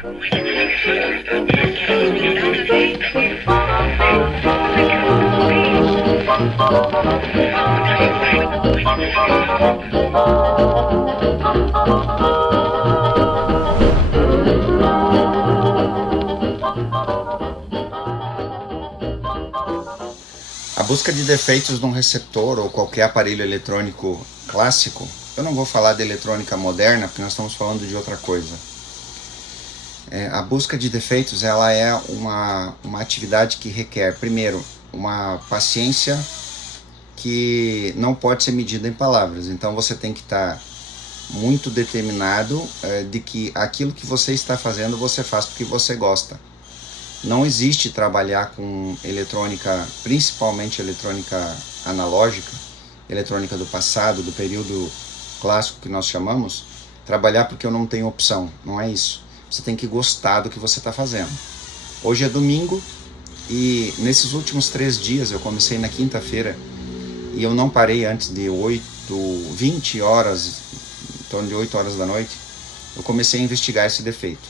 A busca de defeitos num receptor ou qualquer aparelho eletrônico clássico, eu não vou falar de eletrônica moderna porque nós estamos falando de outra coisa. A busca de defeitos ela é uma atividade que requer, primeiro, uma paciência que não pode ser medida em palavras. Então você tem que estar muito determinado de que aquilo que você está fazendo você faz porque você gosta. Não existe trabalhar com eletrônica, principalmente eletrônica analógica, eletrônica do passado, do período clássico que nós chamamos, trabalhar porque eu não tenho opção. Não é isso. Você tem que gostar do que você está fazendo. Hoje é domingo e nesses últimos 3 dias, eu comecei na quinta-feira e eu não parei antes de 20 horas, em torno de 8 horas da noite, eu comecei a investigar esse defeito.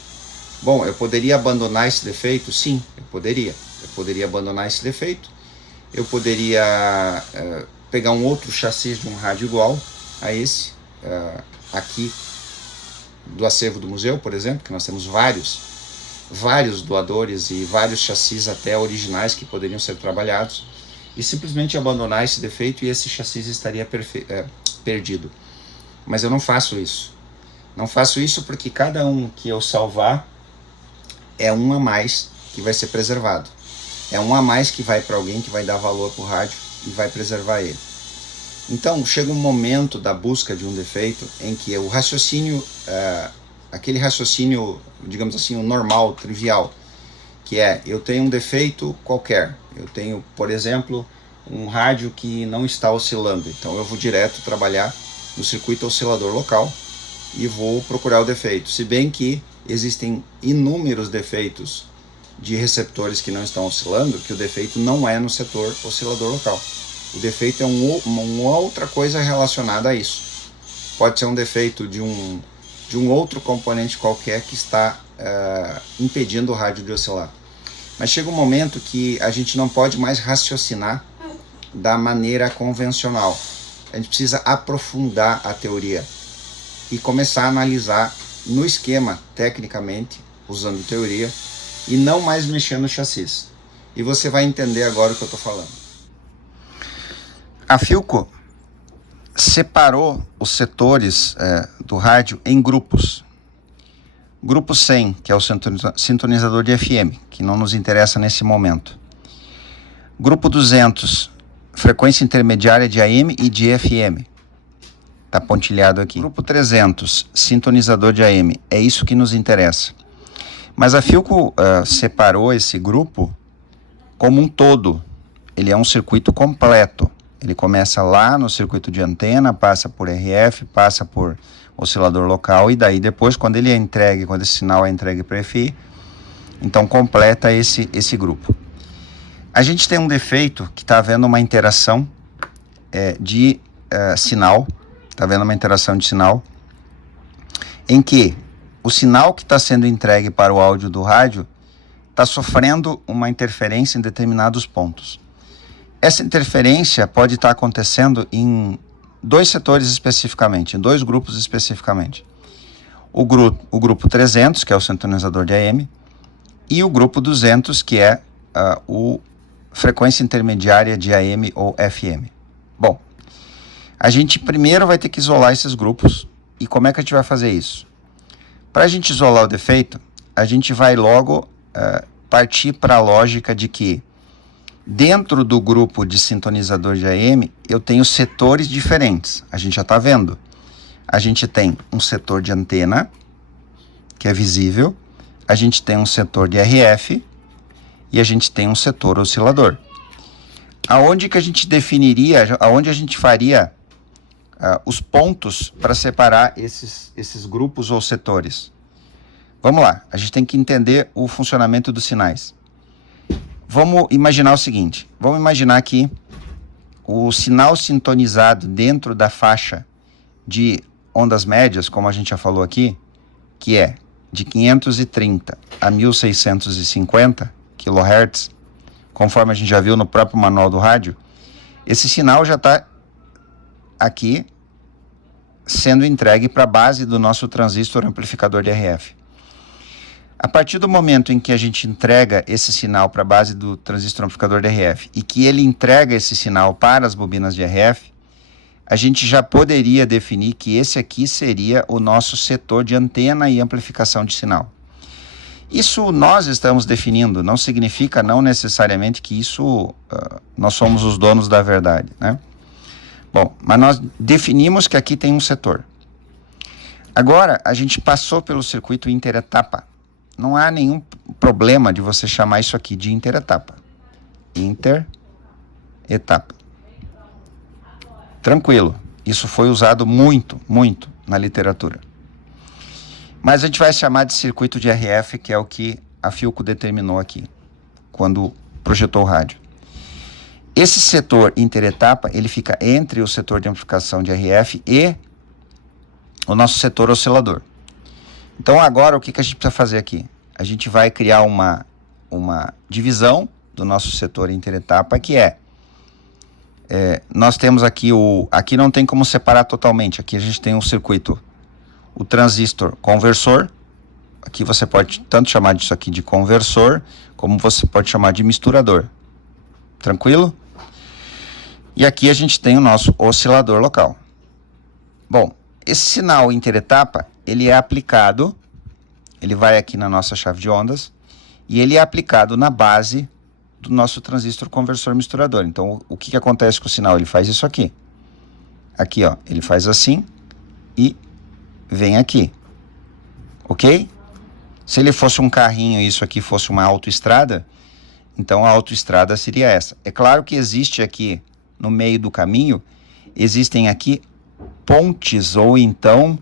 Bom, eu poderia abandonar esse defeito? Sim, eu poderia. Eu poderia abandonar esse defeito. Eu poderia pegar um outro chassi de um rádio igual a esse, aqui do acervo do museu, por exemplo, que nós temos vários doadores e vários chassis até originais que poderiam ser trabalhados, e simplesmente abandonar esse defeito e esse chassi estaria perdido. Mas eu não faço isso. Não faço isso porque cada um que eu salvar é um a mais que vai ser preservado. É um a mais que vai para alguém que vai dar valor para o rádio e vai preservar ele. Então, chega um momento da busca de um defeito em que o raciocínio, aquele raciocínio, digamos assim, o normal, trivial, que é, eu tenho um defeito qualquer. Eu tenho, por exemplo, um rádio que não está oscilando. Então, eu vou direto trabalhar no circuito oscilador local e vou procurar o defeito. Se bem que existem inúmeros defeitos de receptores que não estão oscilando, que o defeito não é no setor oscilador local. O defeito é uma outra coisa relacionada a isso. Pode ser um defeito de um outro componente qualquer que está impedindo o rádio de oscilar. Mas chega um momento que a gente não pode mais raciocinar da maneira convencional. A gente precisa aprofundar a teoria e começar a analisar no esquema, tecnicamente, usando teoria, e não mais mexer no chassis. E você vai entender agora o que eu estou falando. A Philco separou os setores do rádio em grupos. Grupo 100, que é o sintonizador de FM, que não nos interessa nesse momento. Grupo 200, frequência intermediária de AM e de FM. Está pontilhado aqui. Grupo 300, sintonizador de AM. É isso que nos interessa. Mas a Philco separou esse grupo como um todo. Ele é um circuito completo. Ele começa lá no circuito de antena, passa por RF, passa por oscilador local e daí depois, quando ele é entregue, quando esse sinal é entregue para FI, então completa esse grupo. A gente tem um defeito que está havendo uma interação de sinal. Está vendo uma interação de sinal em que o sinal que está sendo entregue para o áudio do rádio está sofrendo uma interferência em determinados pontos. Essa interferência pode estar acontecendo em 2 setores especificamente, em 2 grupos especificamente. O grupo 300, que é o sintonizador de AM, e o grupo 200, que é o frequência intermediária de AM ou FM. Bom, a gente primeiro vai ter que isolar esses grupos. E como é que a gente vai fazer isso? Para a gente isolar o defeito, a gente vai logo partir para a lógica de que dentro do grupo de sintonizador de AM, eu tenho setores diferentes. A gente já está vendo. A gente tem um setor de antena, que é visível. A gente tem um setor de RF e a gente tem um setor oscilador. Aonde que a gente definiria, aonde a gente faria os pontos para separar esses grupos ou setores? Vamos lá, a gente tem que entender o funcionamento dos sinais. Vamos imaginar o seguinte, vamos imaginar que o sinal sintonizado dentro da faixa de ondas médias, como a gente já falou aqui, que é de 530 a 1650 kHz, conforme a gente já viu no próprio manual do rádio, esse sinal já está aqui sendo entregue para a base do nosso transistor amplificador de RF. A partir do momento em que a gente entrega esse sinal para a base do transistor amplificador de RF e que ele entrega esse sinal para as bobinas de RF, a gente já poderia definir que esse aqui seria o nosso setor de antena e amplificação de sinal. Isso nós estamos definindo, não significa não necessariamente que isso nós somos os donos da verdade, né? Bom, mas nós definimos que aqui tem um setor. Agora, a gente passou pelo circuito interetapa. Não há nenhum problema de você chamar isso aqui de interetapa. Interetapa. Tranquilo. Isso foi usado muito, muito na literatura. Mas a gente vai chamar de circuito de RF, que é o que a Philco determinou aqui, quando projetou o rádio. Esse setor interetapa, ele fica entre o setor de amplificação de RF e o nosso setor oscilador. Então agora o que a gente precisa fazer aqui? A gente vai criar uma divisão do nosso setor interetapa, que nós temos aqui aqui não tem como separar totalmente. Aqui a gente tem um circuito, o transistor conversor. Aqui você pode tanto chamar disso aqui de conversor, como você pode chamar de misturador. Tranquilo? E aqui a gente tem o nosso oscilador local. Bom, esse sinal interetapa, ele é aplicado, ele vai aqui na nossa chave de ondas, e ele é aplicado na base do nosso transistor conversor misturador. Então, o que acontece com o sinal? Ele faz isso aqui. Aqui, ó, ele faz assim e vem aqui. Ok? Se ele fosse um carrinho e isso aqui fosse uma autoestrada, então a autoestrada seria essa. É claro que existe aqui, no meio do caminho, existem aqui pontes ou então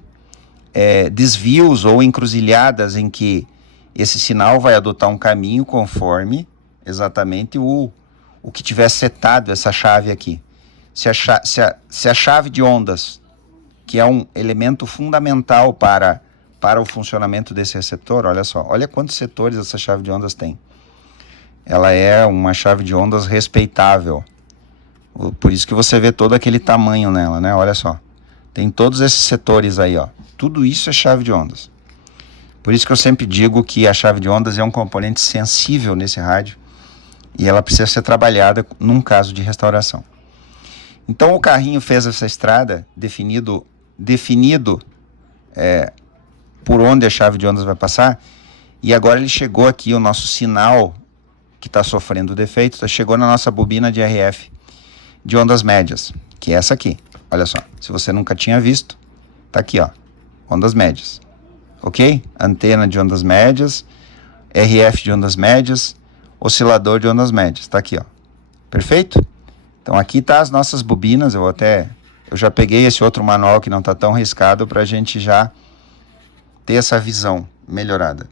desvios ou encruzilhadas em que esse sinal vai adotar um caminho conforme exatamente o que tiver setado essa chave aqui. Se a chave de ondas, que é um elemento fundamental para o funcionamento desse receptor, olha só, olha quantos setores essa chave de ondas tem. Ela é uma chave de ondas respeitável. Por isso que você vê todo aquele tamanho nela, né? Olha só. Tem todos esses setores aí, ó. Tudo isso é chave de ondas. Por isso que eu sempre digo que a chave de ondas é um componente sensível nesse rádio e ela precisa ser trabalhada num caso de restauração. Então o carrinho fez essa estrada definido por onde a chave de ondas vai passar, e agora ele chegou aqui, o nosso sinal que está sofrendo defeito, chegou na nossa bobina de RF de ondas médias, que é essa aqui. Olha só, se você nunca tinha visto, tá aqui, ó, ondas médias, ok? Antena de ondas médias, RF de ondas médias, oscilador de ondas médias, tá aqui, ó, perfeito? Então aqui tá as nossas bobinas, eu já peguei esse outro manual que não tá tão riscado para a gente já ter essa visão melhorada.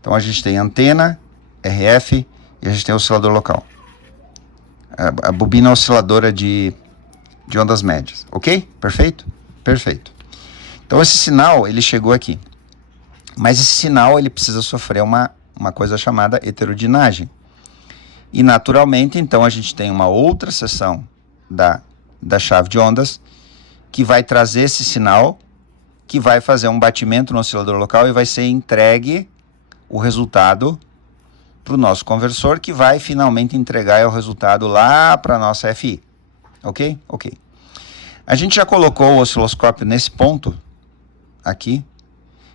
Então a gente tem antena, RF e a gente tem oscilador local. A bobina osciladora de ondas médias, ok? Perfeito? Perfeito. Então esse sinal, ele chegou aqui. Mas esse sinal, ele precisa sofrer uma coisa chamada heterodinagem. E naturalmente, então, a gente tem uma outra seção da chave de ondas que vai trazer esse sinal, que vai fazer um batimento no oscilador local e vai ser entregue o resultado para o nosso conversor, que vai finalmente entregar o resultado lá para a nossa FI. Ok? Ok. A gente já colocou o osciloscópio nesse ponto aqui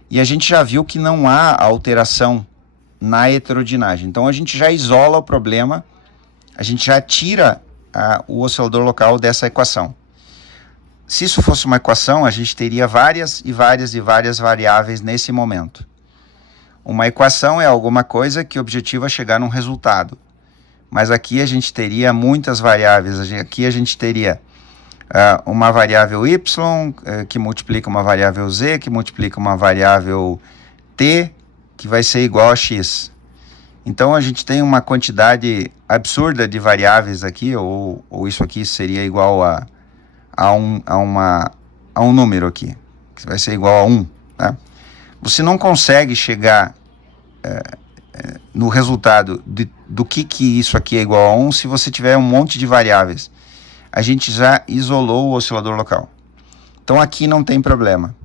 e a gente já viu que não há alteração na heterodinagem. Então a gente já isola o problema, a gente já tira o oscilador local dessa equação. Se isso fosse uma equação, a gente teria várias e várias e várias variáveis nesse momento. Uma equação é alguma coisa que o objetivo é chegar num resultado. Mas aqui a gente teria muitas variáveis. Aqui a gente teria uma variável y que multiplica uma variável z, que multiplica uma variável t, que vai ser igual a x. Então a gente tem uma quantidade absurda de variáveis aqui, ou isso aqui seria igual a um número aqui, que vai ser igual a 1, né? Você não consegue chegar no resultado do que isso aqui é igual a 1 se você tiver um monte de variáveis. A gente já isolou o oscilador local. Então aqui não tem problema.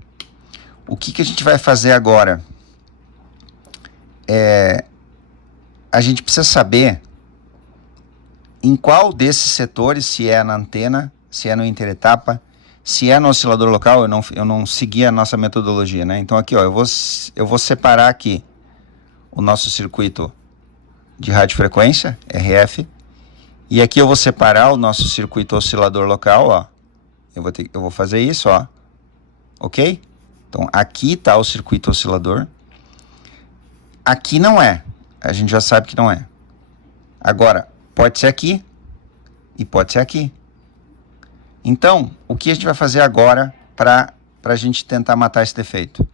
O que a gente vai fazer agora? A gente precisa saber em qual desses setores, se é na antena, se é no interetapa, se é no oscilador local. Eu não segui a nossa metodologia, né? Então aqui, ó, eu vou separar aqui o nosso circuito de radiofrequência, RF, e aqui eu vou separar o nosso circuito oscilador local, ó. Eu vou fazer isso, ó. Ok? Então aqui está o circuito oscilador. Aqui não é. A gente já sabe que não é. Agora, pode ser aqui e pode ser aqui. Então, o que a gente vai fazer agora para a gente tentar matar esse defeito?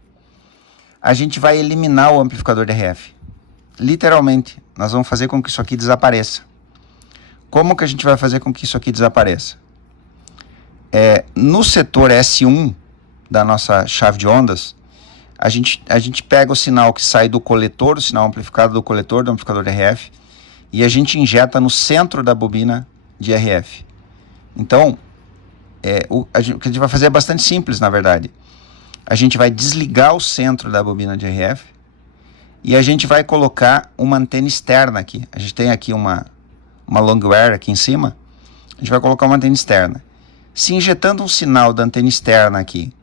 A gente vai eliminar o amplificador de RF. Literalmente, nós vamos fazer com que isso aqui desapareça. Como que a gente vai fazer com que isso aqui desapareça? No setor S1 da nossa chave de ondas, a gente pega o sinal que sai do coletor, o sinal amplificado do coletor do amplificador de RF, e a gente injeta no centro da bobina de RF. Então, o que a gente vai fazer é bastante simples, na verdade. A gente vai desligar o centro da bobina de RF e a gente vai colocar uma antena externa aqui. A gente tem aqui uma long wire aqui em cima. A gente vai colocar uma antena externa. Se injetando um sinal da antena externa aqui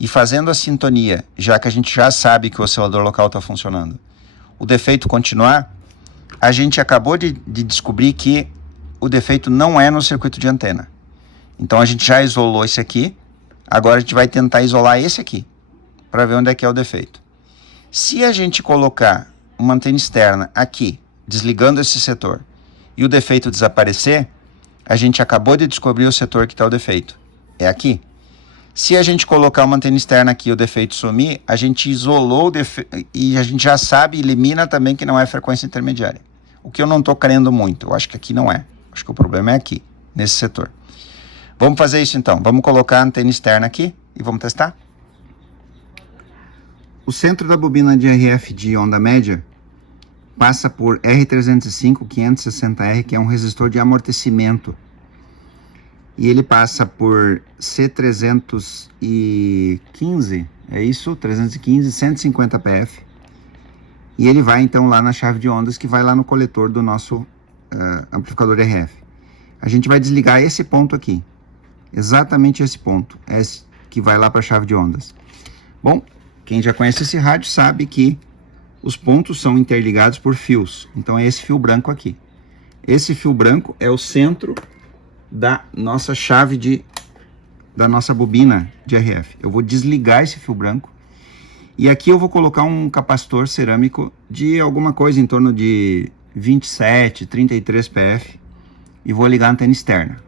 e fazendo a sintonia, já que a gente já sabe que o oscilador local está funcionando, o defeito continuar, a gente acabou de descobrir que o defeito não é no circuito de antena. Então a gente já isolou esse aqui, agora a gente vai tentar isolar esse aqui, para ver onde é que é o defeito. Se a gente colocar uma antena externa aqui, desligando esse setor, e o defeito desaparecer, a gente acabou de descobrir o setor que está o defeito. É aqui. Se a gente colocar uma antena externa aqui e o defeito sumir, a gente isolou o defeito e a gente já sabe, elimina também que não é frequência intermediária. O que eu não estou crendo muito, eu acho que aqui não é. Acho que o problema é aqui, nesse setor. Vamos fazer isso então. Vamos colocar a antena externa aqui e vamos testar. O centro da bobina de RF de onda média passa por R305 560R, que é um resistor de amortecimento. E ele passa por C315, é isso? 315, 150 PF. E ele vai então lá na chave de ondas, que vai lá no coletor do nosso amplificador RF. A gente vai desligar esse ponto aqui. Exatamente esse ponto, esse que vai lá para a chave de ondas. Bom, quem já conhece esse rádio sabe que os pontos são interligados por fios. Então é esse fio branco aqui. Esse fio branco é o centro da nossa chave da nossa bobina de RF. Eu vou desligar esse fio branco e aqui eu vou colocar um capacitor cerâmico de alguma coisa em torno de 27, 33 PF e vou ligar a antena externa.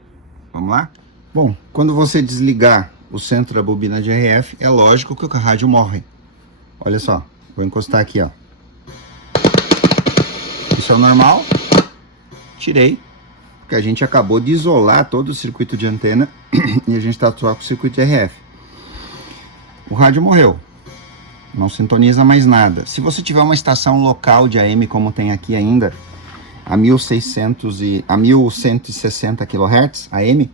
Vamos lá? Bom, quando você desligar o centro da bobina de RF, é lógico que o rádio morre. Olha só, vou encostar aqui, ó. Isso é o normal. Tirei, porque a gente acabou de isolar todo o circuito de antena e a gente está só com o circuito de RF. O rádio morreu. Não sintoniza mais nada. Se você tiver uma estação local de AM, como tem aqui ainda, a 1160 kHz AM,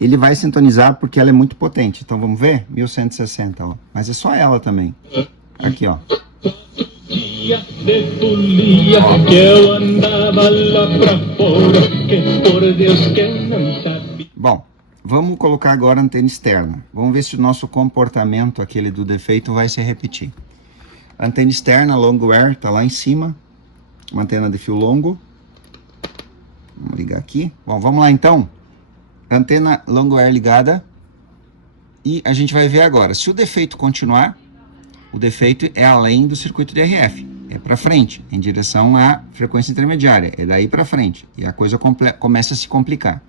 ele vai sintonizar porque ela é muito potente. Então vamos ver? 1160, ó. Mas é só ela também. Aqui, ó. Bom, vamos colocar agora a antena externa. Vamos ver se o nosso comportamento, aquele do defeito, vai se repetir. A antena externa, long wire, tá lá em cima. Uma antena de fio longo. Vamos ligar aqui. Bom, vamos lá então. Antena long wire ligada. E a gente vai ver agora. Se o defeito continuar, o defeito é além do circuito de RF. É para frente, em direção à frequência intermediária. É daí para frente. E a coisa começa a se complicar.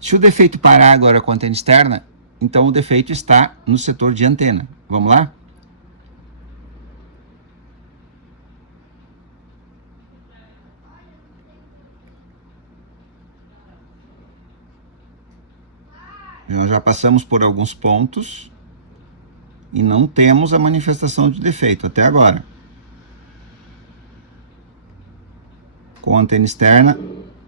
Se o defeito parar agora com a antena externa, então o defeito está no setor de antena. Vamos lá? Nós já passamos por alguns pontos e não temos a manifestação de defeito até agora. Com a antena externa,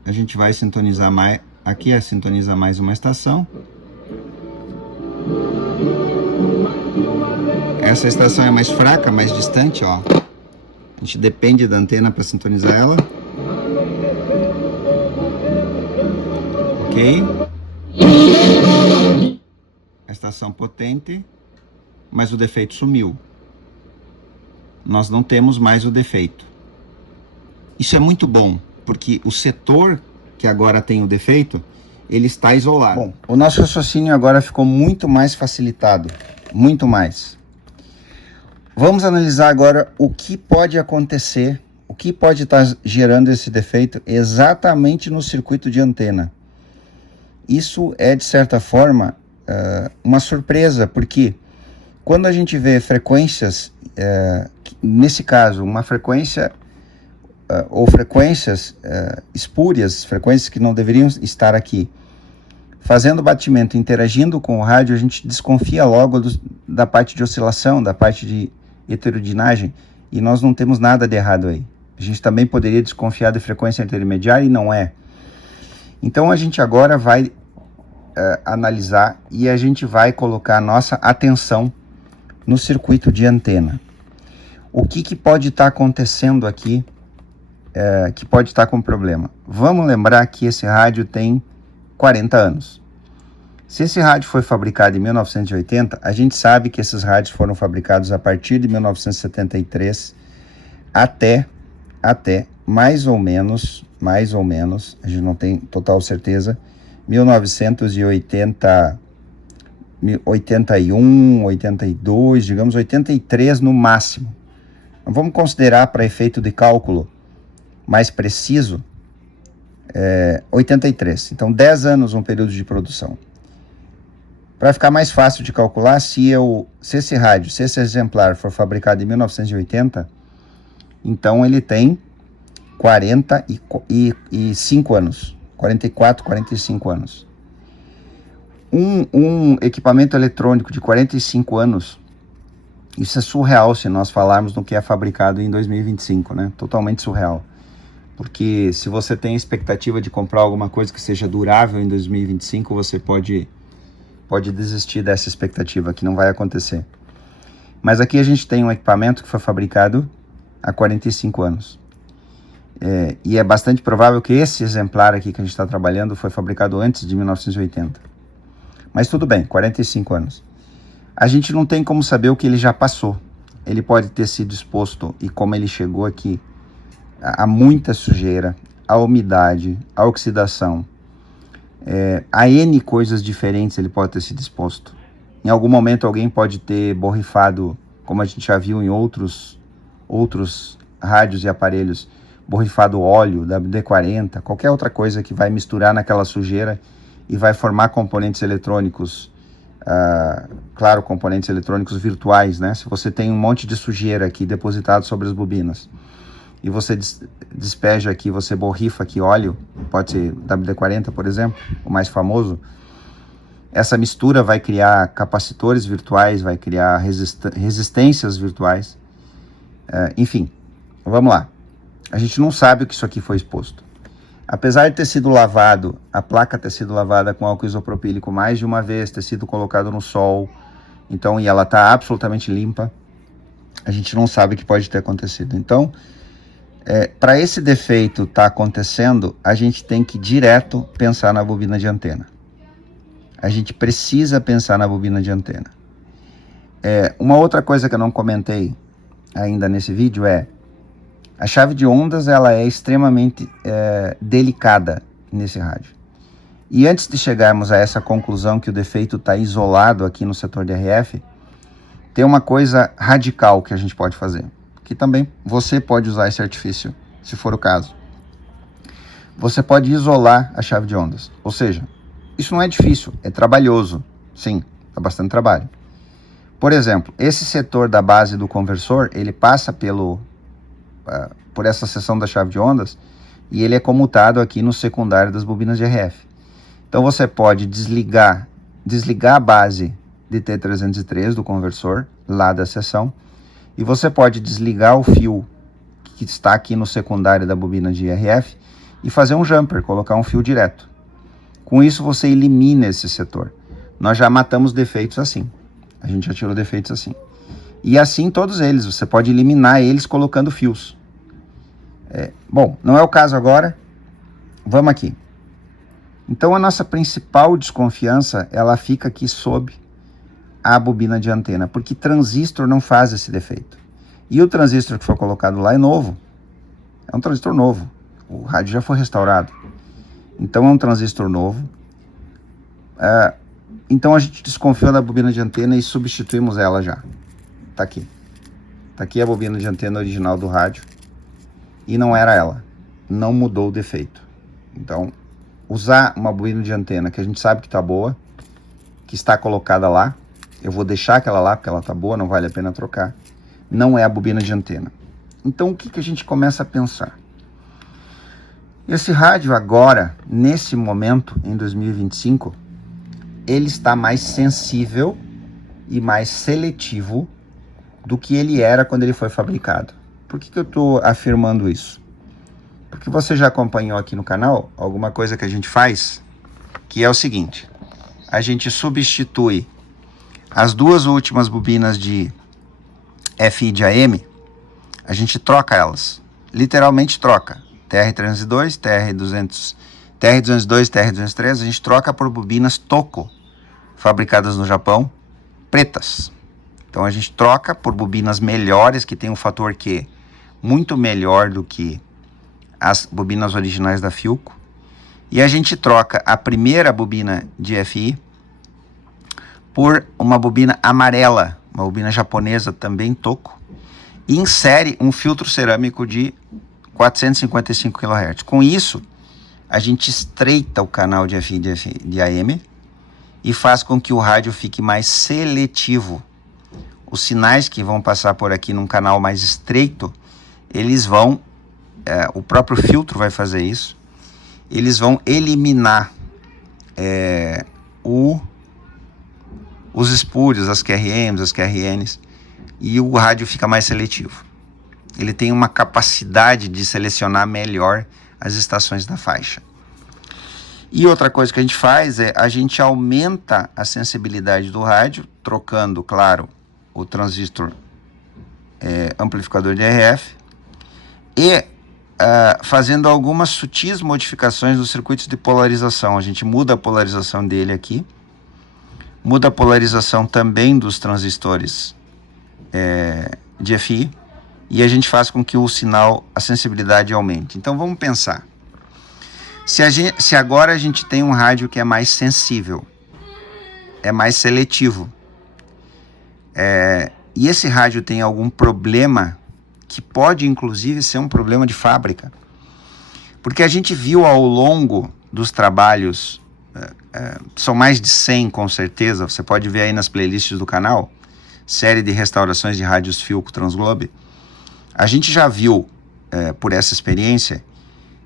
a gente vai sintonizar mais, aqui sintoniza mais uma estação. Essa estação é mais fraca, mais distante, ó. A gente depende da antena para sintonizar ela. Ok? A estação potente, mas o defeito sumiu. Nós não temos mais o defeito. Isso é muito bom, porque o setor que agora tem o defeito, ele está isolado. Bom, o nosso raciocínio agora ficou muito mais facilitado, muito mais. Vamos analisar agora o que pode acontecer, o que pode estar gerando esse defeito exatamente no circuito de antena. Isso é, de certa forma, uma surpresa, porque quando a gente vê frequências, nesse caso, uma frequência ou frequências espúrias, frequências que não deveriam estar aqui, fazendo batimento, interagindo com o rádio, a gente desconfia logo da parte de oscilação, da parte de heterodinagem, e nós não temos nada de errado aí. A gente também poderia desconfiar de frequência intermediária e não é. Então a gente agora vai analisar e a gente vai colocar a nossa atenção no circuito de antena. O que pode estar acontecendo aqui que pode estar com problema? Vamos lembrar que esse rádio tem 40 anos. Se esse rádio foi fabricado em 1980, a gente sabe que esses rádios foram fabricados a partir de 1973 até mais ou menos, a gente não tem total certeza, 1980, 81, 82, digamos 83 no máximo. Vamos considerar, para efeito de cálculo mais preciso, 83. Então 10 anos um período de produção. Para ficar mais fácil de calcular, se esse exemplar for fabricado em 1980, então ele tem 45 anos, 44, 45 anos. Um equipamento eletrônico de 45 anos, isso é surreal se nós falarmos no que é fabricado em 2025, né? Totalmente surreal. Porque se você tem a expectativa de comprar alguma coisa que seja durável em 2025, você pode desistir dessa expectativa, que não vai acontecer. Mas aqui a gente tem um equipamento que foi fabricado há 45 anos. E é bastante provável que esse exemplar aqui que a gente está trabalhando foi fabricado antes de 1980. Mas tudo bem, 45 anos. A gente não tem como saber o que ele já passou. Ele pode ter sido exposto, e como ele chegou aqui, a muita sujeira, a umidade, a oxidação, a N coisas diferentes ele pode ter sido exposto. Em algum momento alguém pode ter borrifado, como a gente já viu em outros rádios e aparelhos, borrifado óleo, WD-40, qualquer outra coisa que vai misturar naquela sujeira e vai formar componentes eletrônicos, claro, componentes eletrônicos virtuais, né? Se você tem um monte de sujeira aqui depositado sobre as bobinas, e você despeja aqui, você borrifa aqui óleo, pode ser WD-40, por exemplo, o mais famoso, essa mistura vai criar capacitores virtuais, vai criar resistências virtuais, enfim, vamos lá. A gente não sabe o que isso aqui foi exposto. Apesar de ter sido lavado, a placa ter sido lavada com álcool isopropílico mais de uma vez, ter sido colocado no sol, então, e ela está absolutamente limpa, a gente não sabe o que pode ter acontecido. Então, para esse defeito estar acontecendo, a gente tem que direto pensar na bobina de antena. A gente precisa pensar na bobina de antena. Uma outra coisa que eu não comentei ainda nesse vídeo a chave de ondas, ela é extremamente delicada nesse rádio. E antes de chegarmos a essa conclusão que o defeito está isolado aqui no setor de RF, tem uma coisa radical que a gente pode fazer, que também você pode usar esse artifício, se for o caso. Você pode isolar a chave de ondas. Ou seja, isso não é difícil, é trabalhoso. Sim, dá bastante trabalho. Por exemplo, esse setor da base do conversor, ele passa por essa seção da chave de ondas e ele é comutado aqui no secundário das bobinas de RF. Então você pode desligar a base de T303 do conversor, lá da seção, e você pode desligar o fio que está aqui no secundário da bobina de IRF e fazer um jumper, colocar um fio direto. Com isso você elimina esse setor. Nós já matamos defeitos assim. A gente já tirou defeitos assim. E assim todos eles, você pode eliminar eles colocando fios. Bom, não é o caso agora. Vamos aqui. Então a nossa principal desconfiança, ela fica aqui sob a bobina de antena, porque transistor não faz esse defeito. E o transistor que foi colocado lá é novo. É um transistor novo. O rádio já foi restaurado. Então é um transistor novo. Então a gente desconfiou da bobina de antena e substituímos ela já. Tá aqui. Tá aqui a bobina de antena original do rádio. E não era ela. Não mudou o defeito. Então, usar uma bobina de antena que a gente sabe que tá boa, que está colocada lá, eu vou deixar aquela lá porque ela tá boa, não vale a pena trocar. Não é a bobina de antena. Então, o que a gente começa a pensar? Esse rádio agora, nesse momento, em 2025, ele está mais sensível e mais seletivo do que ele era quando ele foi fabricado. Por que eu estou afirmando isso? Porque você já acompanhou aqui no canal alguma coisa que a gente faz, que é o seguinte: a gente substitui as duas últimas bobinas de FI de AM, a gente troca elas, literalmente troca. TR-302, TR-202, TR-203, a gente troca por bobinas Toco, fabricadas no Japão, pretas. Então a gente troca por bobinas melhores, que tem um fator Q muito melhor do que as bobinas originais da Philco. E a gente troca a primeira bobina de FI por uma bobina amarela, uma bobina japonesa também Toco, e insere um filtro cerâmico de 455 kHz. Com isso, a gente estreita o canal de FI de AM e faz com que o rádio fique mais seletivo. Os sinais que vão passar por aqui num canal mais estreito, eles vão, o próprio filtro vai fazer isso, eles vão eliminar os espúrios, as QRMs, as QRNs, e o rádio fica mais seletivo. Ele tem uma capacidade de selecionar melhor as estações da faixa. E outra coisa que a gente faz é a gente aumenta a sensibilidade do rádio, trocando, claro, o transistor amplificador de RF e fazendo algumas sutis modificações nos circuitos de polarização. A gente muda a polarização dele aqui, muda a polarização também dos transistores de FI, e a gente faz com que o sinal, a sensibilidade aumente. Então vamos pensar. Se agora a gente tem um rádio que é mais sensível, é mais seletivo, e esse rádio tem algum problema, que pode inclusive ser um problema de fábrica, porque a gente viu ao longo dos trabalhos, são mais de 100 com certeza, você pode ver aí nas playlists do canal, série de restaurações de rádios Philco Transglobe. A gente já viu, por essa experiência,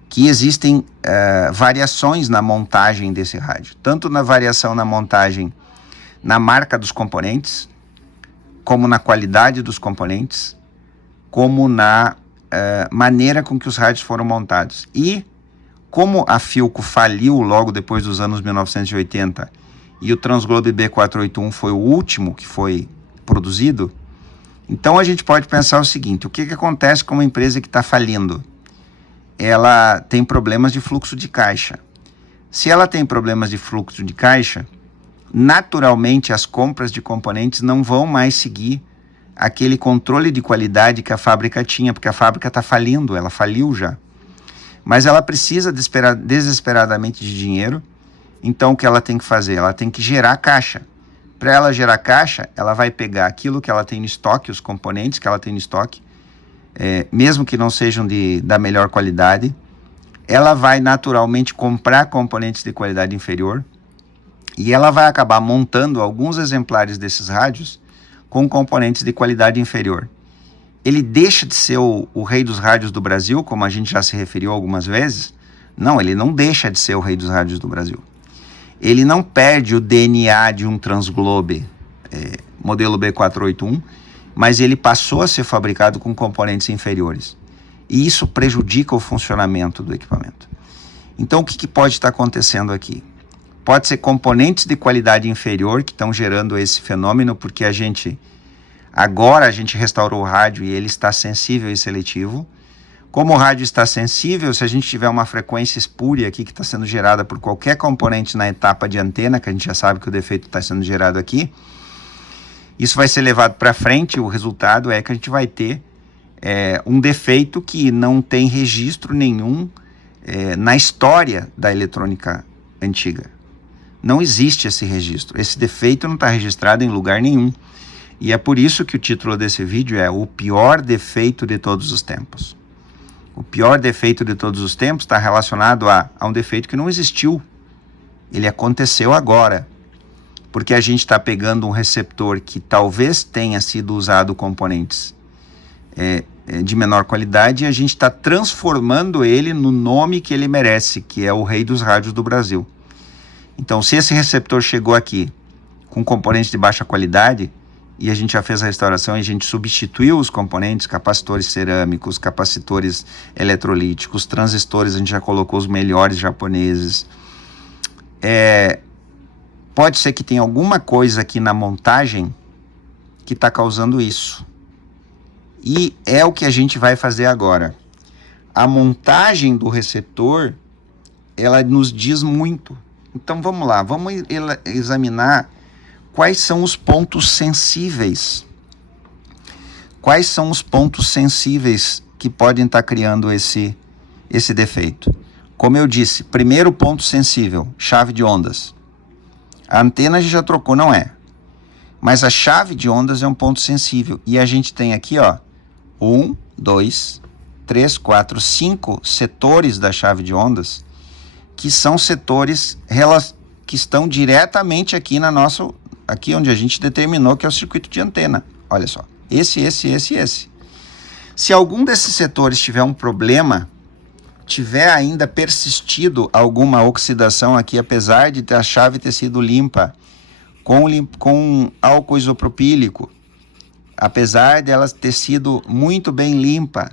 que existem variações na montagem desse rádio. Tanto na variação na montagem, na marca dos componentes, como na qualidade dos componentes, como na maneira com que os rádios foram montados. E como a Philco faliu logo depois dos anos 1980 e o Transglobe B481 foi o último que foi produzido, então a gente pode pensar o seguinte: o que acontece com uma empresa que está falindo? Ela tem problemas de fluxo de caixa. Se ela tem problemas de fluxo de caixa, naturalmente as compras de componentes não vão mais seguir aquele controle de qualidade que a fábrica tinha, porque a fábrica está falindo, ela faliu já. Mas ela precisa desesperadamente de dinheiro, então o que ela tem que fazer? Ela tem que gerar caixa. Para ela gerar caixa, ela vai pegar aquilo que ela tem no estoque, os componentes que ela tem no estoque, mesmo que não sejam da melhor qualidade, ela vai naturalmente comprar componentes de qualidade inferior e ela vai acabar montando alguns exemplares desses rádios com componentes de qualidade inferior. Ele deixa de ser o rei dos rádios do Brasil, como a gente já se referiu algumas vezes? Não, ele não deixa de ser o rei dos rádios do Brasil. Ele não perde o DNA de um Transglobe, modelo B481, mas ele passou a ser fabricado com componentes inferiores. E isso prejudica o funcionamento do equipamento. Então, o que pode estar acontecendo aqui? Pode ser componentes de qualidade inferior que estão gerando esse fenômeno, porque agora a gente restaurou o rádio e ele está sensível e seletivo. Como o rádio está sensível, se a gente tiver uma frequência espúria aqui que está sendo gerada por qualquer componente na etapa de antena, que a gente já sabe que o defeito está sendo gerado aqui, isso vai ser levado para frente. O resultado é que a gente vai ter um defeito que não tem registro nenhum na história da eletrônica antiga. Não existe esse registro. Esse defeito não está registrado em lugar nenhum. E é por isso que o título desse vídeo é o pior defeito de todos os tempos. O pior defeito de todos os tempos está relacionado a um defeito que não existiu. Ele aconteceu agora. Porque a gente está pegando um receptor que talvez tenha sido usado componentes de menor qualidade, e a gente está transformando ele no nome que ele merece, que é o rei dos rádios do Brasil. Então, se esse receptor chegou aqui com componentes de baixa qualidade, e a gente já fez a restauração e a gente substituiu os componentes, capacitores cerâmicos, capacitores eletrolíticos, transistores, a gente já colocou os melhores japoneses. Pode ser que tenha alguma coisa aqui na montagem que está causando isso. E é o que a gente vai fazer agora. A montagem do receptor, ela nos diz muito. Então vamos lá, vamos examinar quais são os pontos sensíveis. Quais são os pontos sensíveis que podem estar criando esse defeito? Como eu disse, primeiro ponto sensível, chave de ondas. A antena a gente já trocou, não é? Mas a chave de ondas é um ponto sensível. E a gente tem aqui, 1, 2, 3, 4, 5 setores da chave de ondas, que são setores que estão diretamente aqui aqui onde a gente determinou que é o circuito de antena. Olha só, esse. Se algum desses setores tiver um problema, tiver ainda persistido alguma oxidação aqui, apesar de a chave ter sido limpa com álcool isopropílico, apesar dela ter sido muito bem limpa,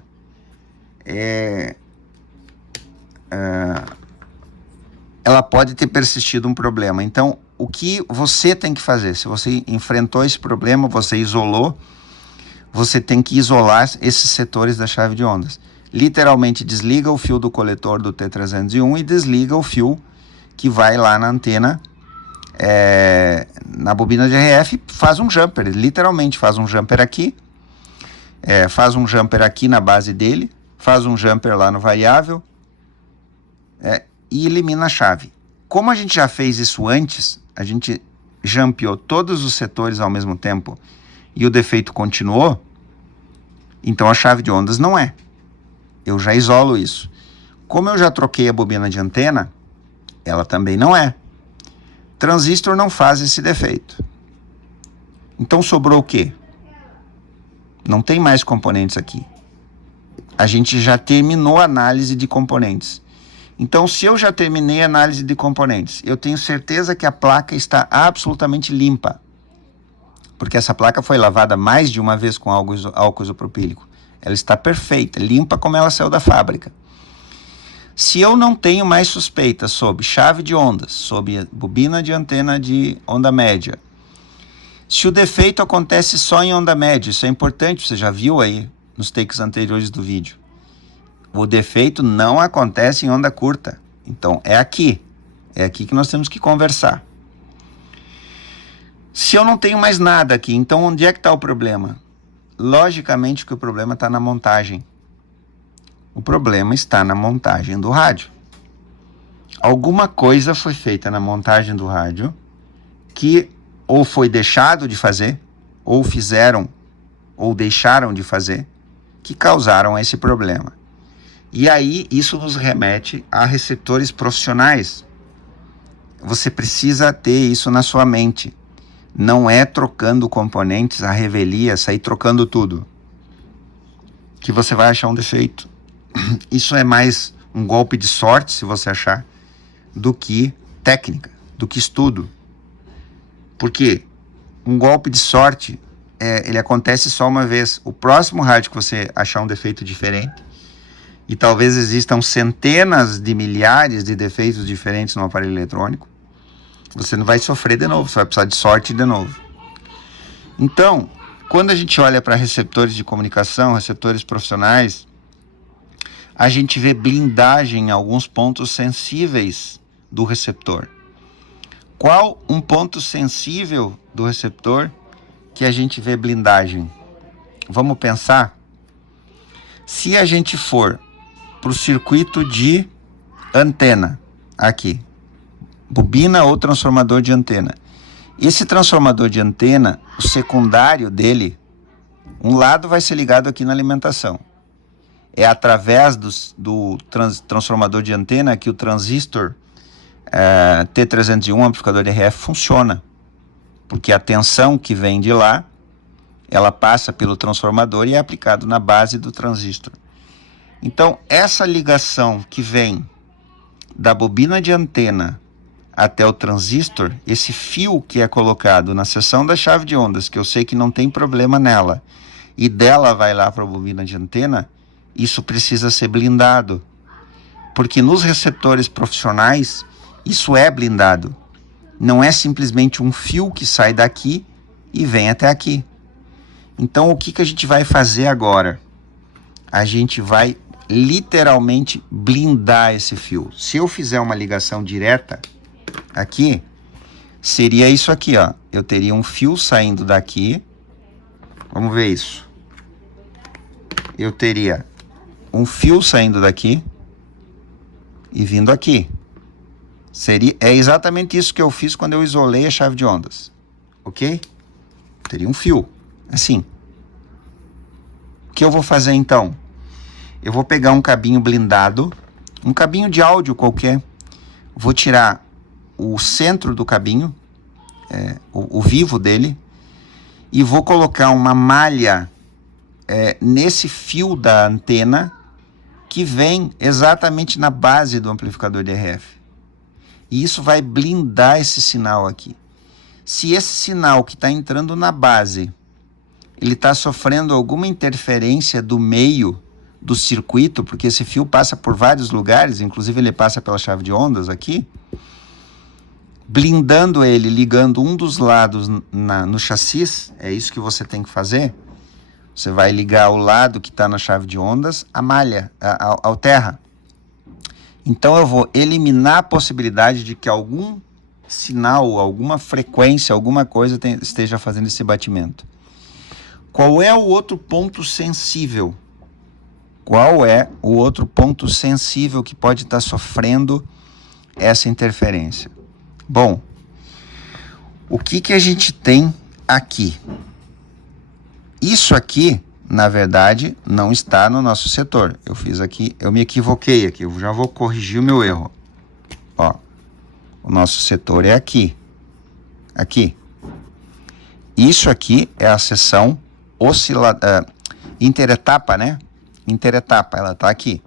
ela pode ter persistido um problema. Então, o que você tem que fazer? Se você enfrentou esse problema, você isolou, você tem que isolar esses setores da chave de ondas. Literalmente desliga o fio do coletor do T301 e desliga o fio que vai lá na antena, na bobina de RF, faz um jumper, literalmente faz um jumper aqui, faz um jumper aqui na base dele, faz um jumper lá no variável, e elimina a chave. Como a gente já fez isso antes, a gente jumpeou todos os setores ao mesmo tempo e o defeito continuou, então a chave de ondas não é. Eu já isolo isso. Como eu já troquei a bobina de antena, ela também não é. Transistor não faz esse defeito. Então sobrou o quê? Não tem mais componentes aqui. A gente já terminou a análise de componentes. Então, se eu já terminei a análise de componentes, eu tenho certeza que a placa está absolutamente limpa. Porque essa placa foi lavada mais de uma vez com álcool isopropílico. Ela está perfeita, limpa como ela saiu da fábrica. Se eu não tenho mais suspeitas sobre chave de ondas, sobre bobina de antena de onda média, se o defeito acontece só em onda média, isso é importante, você já viu aí nos takes anteriores do vídeo. O defeito não acontece em onda curta. Então é aqui que nós temos que conversar. Se eu não tenho mais nada aqui, então onde é que está o problema? Logicamente que o problema está na montagem. O problema está na montagem do rádio. Alguma coisa foi feita na montagem do rádio que ou foi deixado de fazer, ou fizeram, ou deixaram de fazer, que causaram esse problema. E aí isso nos remete a receptores profissionais. Você precisa ter isso na sua mente. Não é trocando componentes, a revelia, sair trocando tudo, que você vai achar um defeito. Isso é mais um golpe de sorte, se você achar, do que técnica, do que estudo. Porque um golpe de sorte, ele acontece só uma vez. O próximo rádio que você achar um defeito diferente, e talvez existam centenas de milhares de defeitos diferentes no aparelho eletrônico, você não vai sofrer de novo, você vai precisar de sorte de novo. Então, quando a gente olha para receptores de comunicação, receptores profissionais, a gente vê blindagem em alguns pontos sensíveis do receptor. Qual um ponto sensível do receptor que a gente vê blindagem? Vamos pensar? Se a gente for para o circuito de antena, aqui, bobina ou transformador de antena. Esse transformador de antena, o secundário dele, um lado vai ser ligado aqui na alimentação. É através do transformador de antena que o transistor T301, amplificador de RF, funciona. Porque a tensão que vem de lá, ela passa pelo transformador e é aplicado na base do transistor. Então, essa ligação que vem da bobina de antena até o transistor, esse fio que é colocado na seção da chave de ondas, que eu sei que não tem problema nela, e dela vai lá para a bobina de antena, isso precisa ser blindado. Porque nos receptores profissionais, isso é blindado. Não é simplesmente um fio que sai daqui e vem até aqui. Então, o que a gente vai fazer agora? A gente vai literalmente blindar esse fio. Se eu fizer uma ligação direta aqui, seria isso aqui, ó. Eu teria um fio saindo daqui. Vamos ver isso. Eu teria um fio saindo daqui e vindo aqui. É exatamente isso que eu fiz quando eu isolei a chave de ondas. Ok? Teria um fio, assim. O que eu vou fazer então? Eu vou pegar um cabinho blindado, um cabinho de áudio qualquer. Vou tirar o centro do cabinho, o vivo dele, e vou colocar uma malha nesse fio da antena que vem exatamente na base do amplificador de RF. E isso vai blindar esse sinal aqui. Se esse sinal que está entrando na base, ele está sofrendo alguma interferência do meio do circuito, porque esse fio passa por vários lugares, inclusive ele passa pela chave de ondas aqui, blindando ele, ligando um dos lados no chassi, é isso que você tem que fazer. Você vai ligar o lado que está na chave de ondas, a malha, ao terra. Então eu vou eliminar a possibilidade de que algum sinal, alguma frequência, alguma coisa esteja fazendo esse batimento. Qual é o outro ponto sensível? Qual é o outro ponto sensível que pode estar sofrendo essa interferência? Bom, o que a gente tem aqui? Isso aqui, na verdade, não está no nosso setor. Eu fiz aqui, eu me equivoquei aqui, eu já vou corrigir o meu erro. Ó, o nosso setor é aqui. Aqui. Isso aqui é a seção interetapa, né? Interetapa, ela está aqui.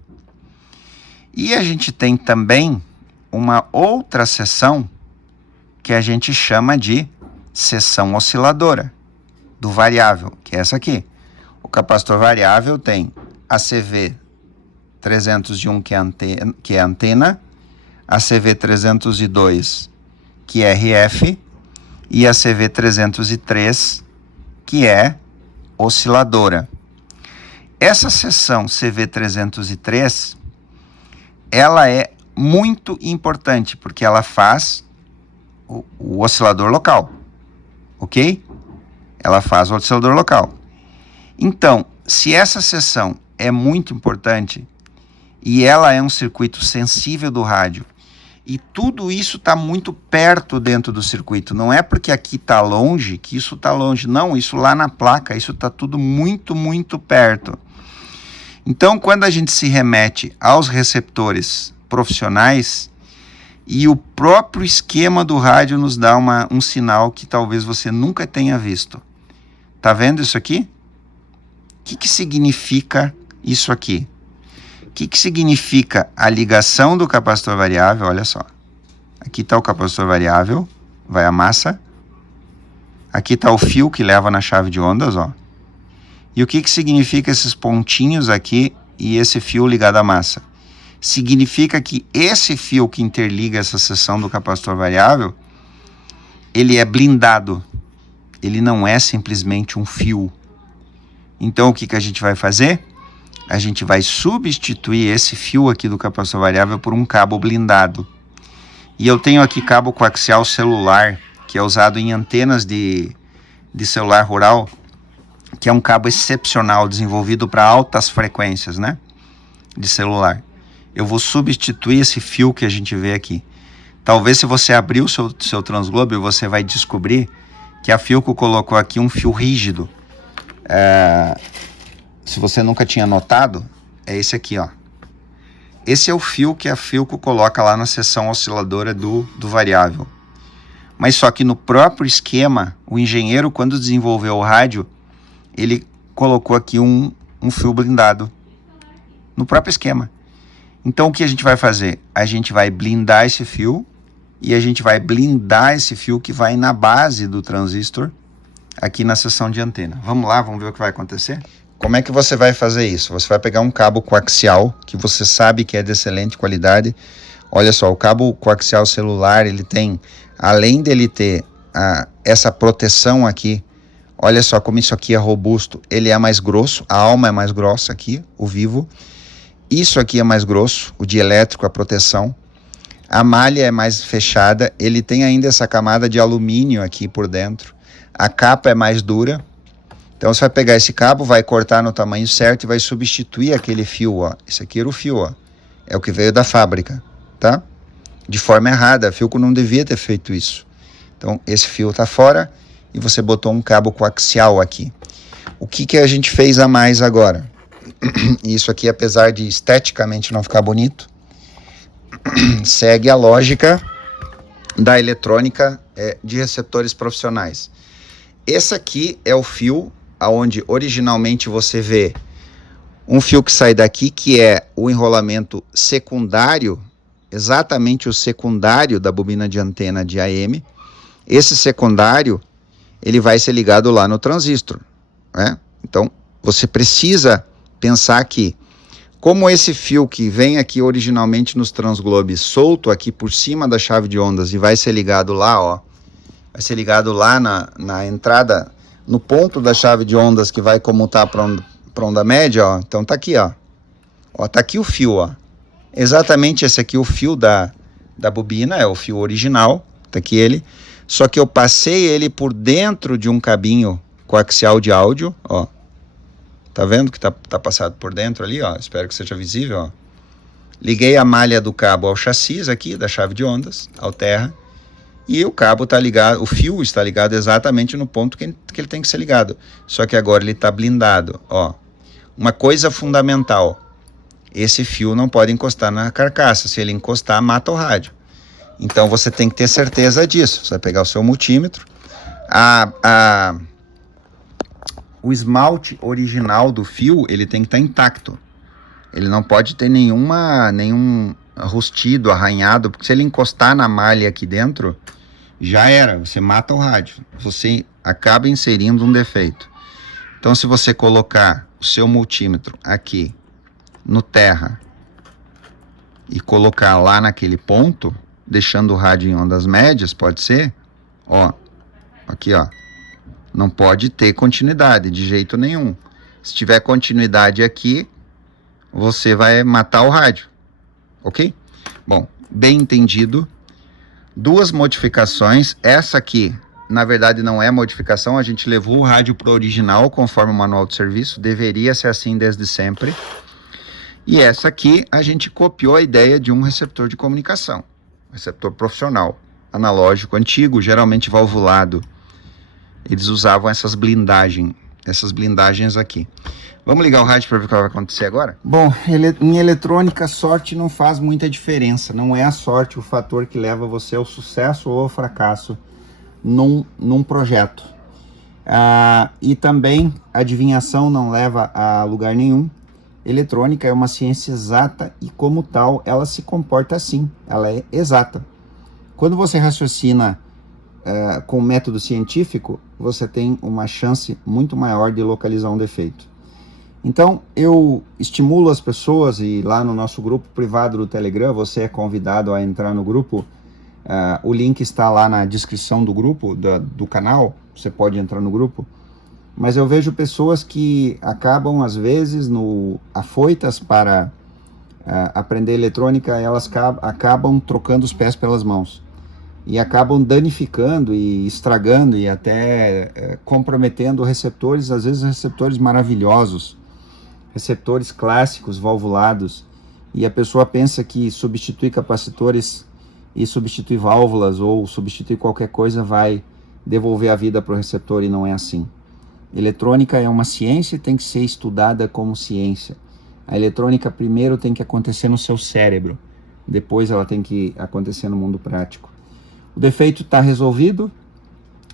E a gente tem também uma outra seção que a gente chama de seção osciladora do variável, que é essa aqui. O capacitor variável tem a CV301, que é antena, a CV302, que é RF, e a CV303, que é osciladora. Essa seção CV303, ela é muito importante, porque ela faz o oscilador local, ok? Ela faz o oscilador local. Então, se essa seção é muito importante e ela é um circuito sensível do rádio e tudo isso está muito perto dentro do circuito, não é porque aqui está longe que isso está longe, não, isso lá na placa, isso está tudo muito, muito perto. Então, quando a gente se remete aos receptores profissionais, e o próprio esquema do rádio nos dá um sinal que talvez você nunca tenha visto. Tá vendo isso aqui? O que significa isso aqui? O que significa a ligação do capacitor variável? Olha só. Aqui está o capacitor variável, vai a massa. Aqui está o fio que leva na chave de ondas, ó. E o que significa esses pontinhos aqui e esse fio ligado à massa? Significa que esse fio que interliga essa seção do capacitor variável, ele é blindado. Ele não é simplesmente um fio. Então o que a gente vai fazer? A gente vai substituir esse fio aqui do capacitor variável por um cabo blindado. E eu tenho aqui cabo coaxial celular, que é usado em antenas de celular rural, que é um cabo excepcional, desenvolvido para altas frequências, né, de celular. Eu vou substituir esse fio que a gente vê aqui. Talvez se você abrir o seu Transglobe, você vai descobrir que a Philco colocou aqui um fio rígido. Se você nunca tinha notado, é esse aqui, ó. Esse é o fio que a Philco coloca lá na seção osciladora do variável. Mas só que no próprio esquema, o engenheiro, quando desenvolveu o rádio, ele colocou aqui um fio blindado no próprio esquema. Então o que a gente vai fazer? A gente vai blindar esse fio e a gente vai blindar esse fio que vai na base do transistor aqui na seção de antena. Vamos lá, vamos ver o que vai acontecer? Como é que você vai fazer isso? Você vai pegar um cabo coaxial que você sabe que é de excelente qualidade. Olha só, o cabo coaxial celular, ele tem, além dele ter essa proteção aqui, olha só como isso aqui é robusto. Ele é mais grosso, a alma é mais grossa aqui, o vivo. Isso aqui é mais grosso, o dielétrico, a proteção. A malha é mais fechada, ele tem ainda essa camada de alumínio aqui por dentro. A capa é mais dura. Então você vai pegar esse cabo, vai cortar no tamanho certo e vai substituir aquele fio, ó. Esse aqui era o fio, ó. É o que veio da fábrica, tá? De forma errada, a Philco não devia ter feito isso. Então esse fio tá fora e você botou um cabo coaxial aqui. O que a gente fez a mais agora? Isso aqui, apesar de esteticamente não ficar bonito, segue a lógica da eletrônica de receptores profissionais. Esse aqui é o fio aonde originalmente você vê um fio que sai daqui, que é o enrolamento secundário, exatamente o secundário da bobina de antena de AM. Esse secundário, ele vai ser ligado lá no transistor, né? Então, você precisa pensar que, como esse fio que vem aqui originalmente nos transglobes, solto aqui por cima da chave de ondas e vai ser ligado lá, ó, vai ser ligado lá na entrada, no ponto da chave de ondas que vai comutar para onda média, ó. Então tá aqui, ó. Ó, tá aqui o fio, ó. Exatamente esse aqui, o fio da bobina, é o fio original, tá aqui ele. Só que eu passei ele por dentro de um cabinho coaxial de áudio, ó. Tá vendo que tá passado por dentro ali, ó? Espero que seja visível, ó. Liguei a malha do cabo ao chassi aqui, da chave de ondas, ao terra. E o cabo tá ligado, o fio está ligado exatamente no ponto que ele tem que ser ligado. Só que agora ele tá blindado, ó. Uma coisa fundamental. Esse fio não pode encostar na carcaça. Se ele encostar, mata o rádio. Então você tem que ter certeza disso. Você vai pegar o seu multímetro. O esmalte original do fio, ele tem que estar intacto. Ele não pode ter nenhum rustido, arranhado, porque se ele encostar na malha aqui dentro, já era, você mata o rádio. Você acaba inserindo um defeito. Então, se você colocar o seu multímetro aqui no terra e colocar lá naquele ponto, deixando o rádio em ondas médias, pode ser, ó, aqui, ó. Não pode ter continuidade de jeito nenhum. Se tiver continuidade aqui, você vai matar o rádio, ok? Bom, bem entendido. Duas modificações. Essa aqui, na verdade, não é modificação. A gente levou o rádio para o original, conforme o manual de serviço. Deveria ser assim desde sempre. E essa aqui, a gente copiou a ideia de um receptor de comunicação. Receptor profissional, analógico, antigo, geralmente valvulado. Eles usavam essas blindagens aqui. Vamos ligar o rádio para ver o que vai acontecer agora? Bom, em eletrônica, sorte não faz muita diferença. Não é a sorte o fator que leva você ao sucesso ou ao fracasso num projeto. E também, adivinhação não leva a lugar nenhum. Eletrônica é uma ciência exata e, como tal, ela se comporta assim. Ela é exata. Quando você raciocina com o método científico, você tem uma chance muito maior de localizar um defeito. Então, eu estimulo as pessoas, e lá no nosso grupo privado do Telegram, você é convidado a entrar no grupo. O link está lá na descrição do grupo, do canal, você pode entrar no grupo. Mas eu vejo pessoas que acabam, às vezes, afoitas para aprender eletrônica, elas acabam trocando os pés pelas mãos. E acabam danificando e estragando e até comprometendo receptores, às vezes receptores maravilhosos, receptores clássicos, valvulados, e a pessoa pensa que substituir capacitores e substituir válvulas ou substituir qualquer coisa vai devolver a vida para o receptor, e não é assim. Eletrônica é uma ciência e tem que ser estudada como ciência. A eletrônica primeiro tem que acontecer no seu cérebro, depois ela tem que acontecer no mundo prático. O defeito está resolvido,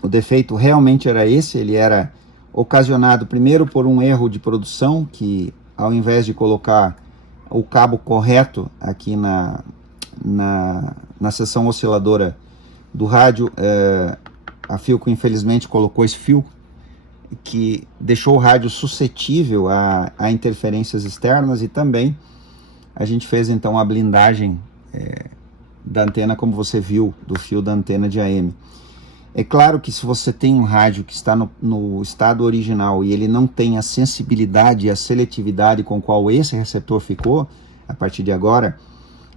o defeito realmente era esse, ele era ocasionado primeiro por um erro de produção, que ao invés de colocar o cabo correto aqui na seção osciladora do rádio, a Philco infelizmente colocou esse fio que deixou o rádio suscetível a interferências externas, e também a gente fez então a blindagem da antena, como você viu, do fio da antena de AM. É claro que se você tem um rádio que está no estado original e ele não tem a sensibilidade e a seletividade com qual esse receptor ficou, a partir de agora,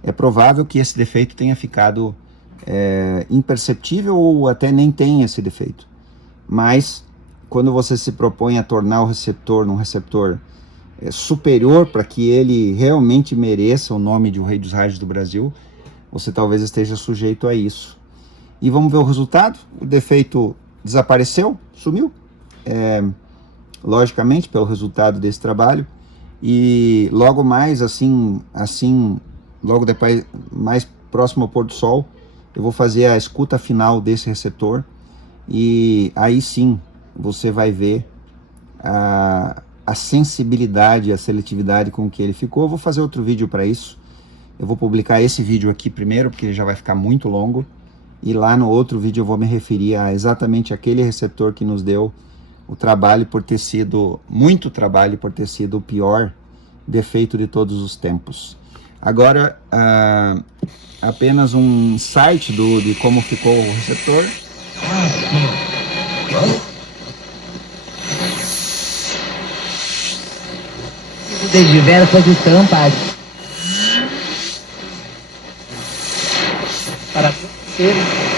é provável que esse defeito tenha ficado imperceptível ou até nem tenha esse defeito. Mas, quando você se propõe a tornar o receptor num receptor superior para que ele realmente mereça o nome de o Rei dos Rádios do Brasil, você talvez esteja sujeito a isso. E vamos ver o resultado. O defeito desapareceu, sumiu, logicamente, pelo resultado desse trabalho. E logo mais, logo depois, mais próximo ao pôr do sol, eu vou fazer a escuta final desse receptor. E aí sim, você vai ver a sensibilidade, a seletividade com que ele ficou. Eu vou fazer outro vídeo para isso. Eu vou publicar esse vídeo aqui primeiro, porque ele já vai ficar muito longo. E lá no outro vídeo eu vou me referir a exatamente aquele receptor que nos deu o trabalho por ter sido, muito trabalho por ter sido o pior defeito de todos os tempos. Agora, apenas um insight de como ficou o receptor. De diversas estampas para conhecer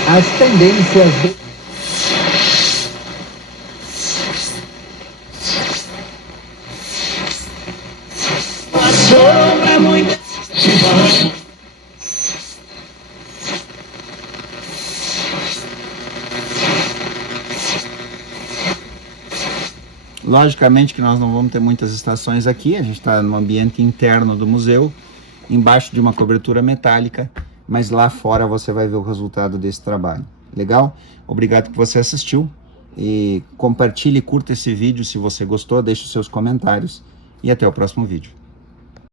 as tendências do Logicamente que nós não vamos ter muitas estações aqui, a gente está no ambiente interno do museu, embaixo de uma cobertura metálica, mas lá fora você vai ver o resultado desse trabalho. Legal? Obrigado que você assistiu, e compartilhe e curta esse vídeo se você gostou, deixe os seus comentários, e até o próximo vídeo.